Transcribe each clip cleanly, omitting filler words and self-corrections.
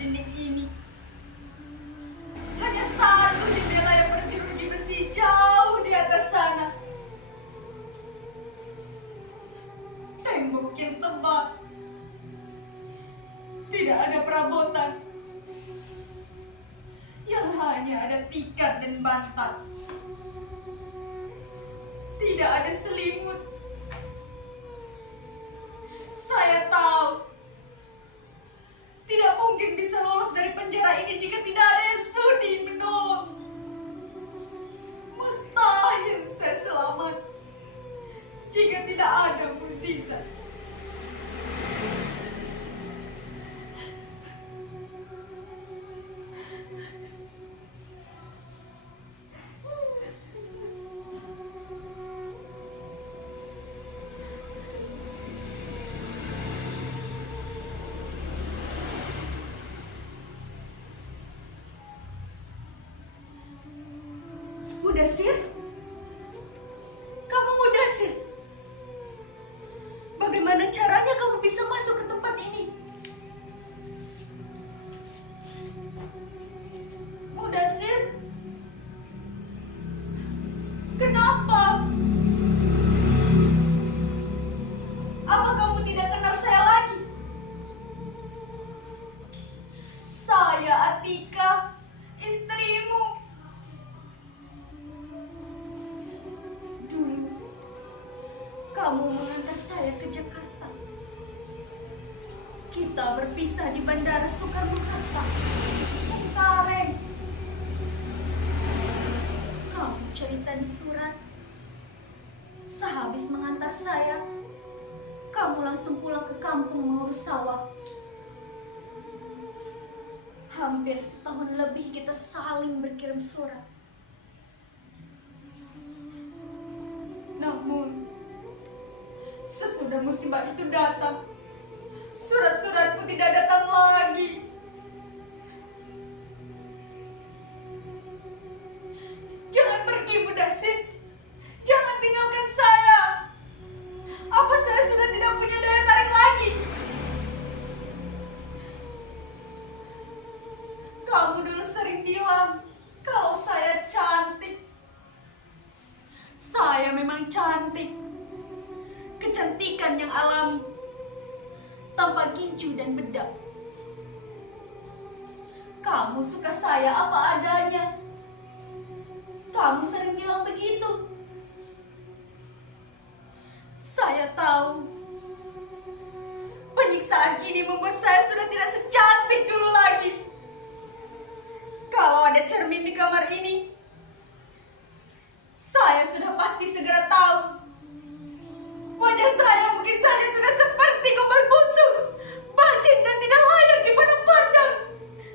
dinding ini. Hanya satu jendela yang berjeruji besi jauh di atas sana. Tembok yang tebal. Tidak ada perabotan. Yang hanya ada tikar dan bantal. Tidak ada selimut. Saya tahu tidak mungkin bisa lolos dari penjara ini jika tidak ada yang sudi menolong. Mustahil saya selamat jika tidak ada mukjizat. Mudasir? Kamu Mudasir? Bagaimana caranya kamu bisa masuk ke tempat ini? Mudasir? Kenapa? Apa kamu tidak kenal saya lagi? Saya Atika, istrimu. Kamu mengantar saya ke Jakarta. Kita berpisah di Bandara Soekarno-Hatta, Cengkareng. Kamu cerita di surat. Sehabis mengantar saya, kamu langsung pulang ke kampung mengurus sawah. Hampir setahun lebih kita saling berkirim surat. Namun sesudah musibah itu datang, surat-suratmu tidak datang lagi. Jangan pergi, Mudasir. Jangan tinggalkan saya. Apa saya sudah tidak punya daya tarik lagi? Kamu dulu sering bilang kalau saya cantik. Saya memang cantik. Kecantikan yang alami, tanpa ginju dan bedak. Kamu suka saya apa adanya. Kamu sering bilang begitu. Saya tahu penyiksaan ini membuat saya sudah tidak secantik dulu lagi. Kalau ada cermin di kamar ini, saya sudah pasti segera tahu. Wajah saya mungkin saja sudah seperti gombal busuk, bacin dan tidak layak dipandang-pandang.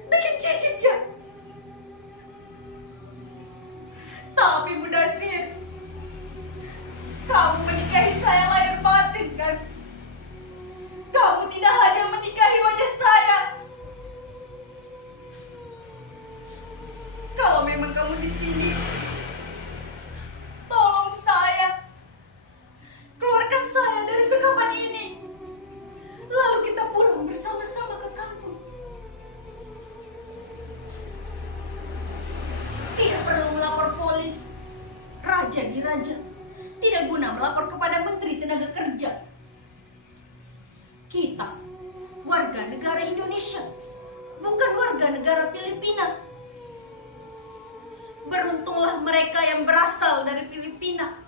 Bikin jijik ya. Tapi Mudasir, kamu menikahi saya lahir batin kan? Kamu tidak hanya menikahi wajah saya. Kalau memang kamu di sini, tolong saya. Keluarkan saya dari sekapan ini. Lalu kita pulang bersama-sama ke kampung. Tidak perlu melapor polis. Raja diraja. Tidak guna melapor kepada Menteri Tenaga Kerja. Kita warga negara Indonesia, bukan warga negara Filipina. Beruntunglah mereka yang berasal dari Filipina.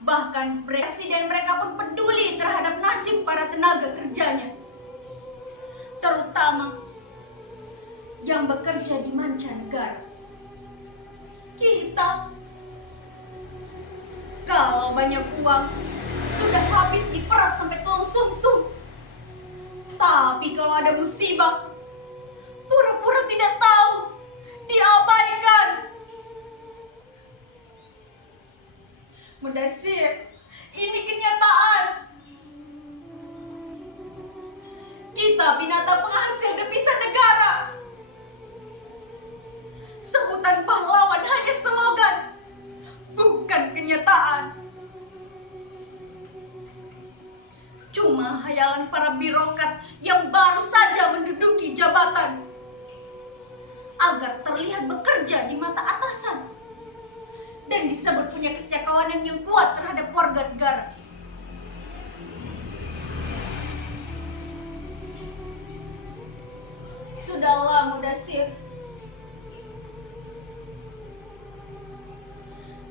Bahkan presiden mereka pun peduli terhadap nasib para tenaga kerjanya. Terutama yang bekerja di mancanegara. Kita, kalau banyak uang, sudah habis diperas sampai tulang sumsum. Tapi kalau ada musibah, pura-pura tidak tahu, diabaikan. Mudasir, ini kenyataan. Kita binatang penghasil devisa negara. Sebutan pahlawan hanya slogan, bukan kenyataan. Cuma hayal hayalan para birokrat yang baru saja menduduki jabatan agar terlihat bekerja di mata atasan dan disebut punya kesetiakawanan yang kuat terhadap warga negara. Sudahlah, Mudasir.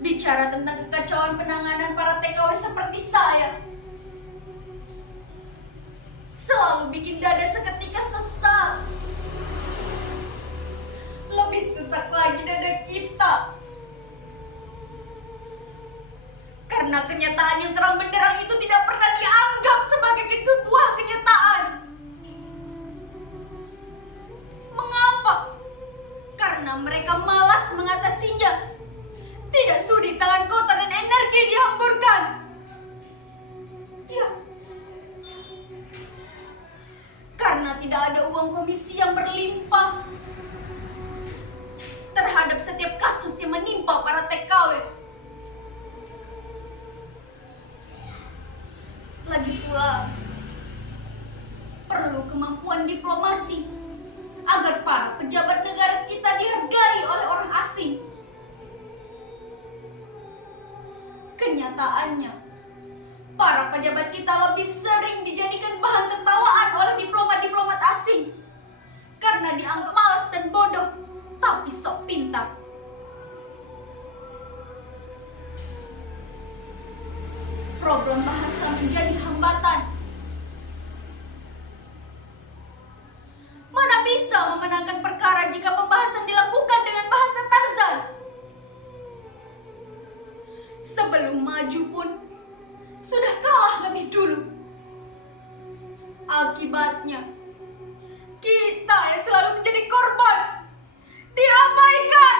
Bicara tentang kekacauan penanganan para TKW seperti saya selalu bikin dada seketika sesak. Lebih sesak lagi dada kita karena kenyataan yang terang benderang itu tidak pernah dianggap sebagai sebuah kenyataan. Mengapa? Karena mereka malas mengatasinya. Tidak sudi tangan kotor dan energi dihamburkan. Ya, karena tidak ada uang komisi yang berlimpah terhadap setiap kasus yang menimpa para TKW. Lagi pula, perlu kemampuan diplomasi agar para pejabat negara kita dihargai oleh orang asing. Kenyataannya, para pejabat kita lebih sering dijadikan bahan tertawaan oleh diplomat-diplomat asing karena dianggap malas dan bodoh, tapi sok pintar. Problem bahasa menjadi hambatan. Mana bisa memenangkan perkara jika pembahasan dilakukan dengan bahasa Tarzan? Sebelum maju pun sudah kalah lebih dulu. Akibatnya kita yang selalu menjadi korban, diabaikan.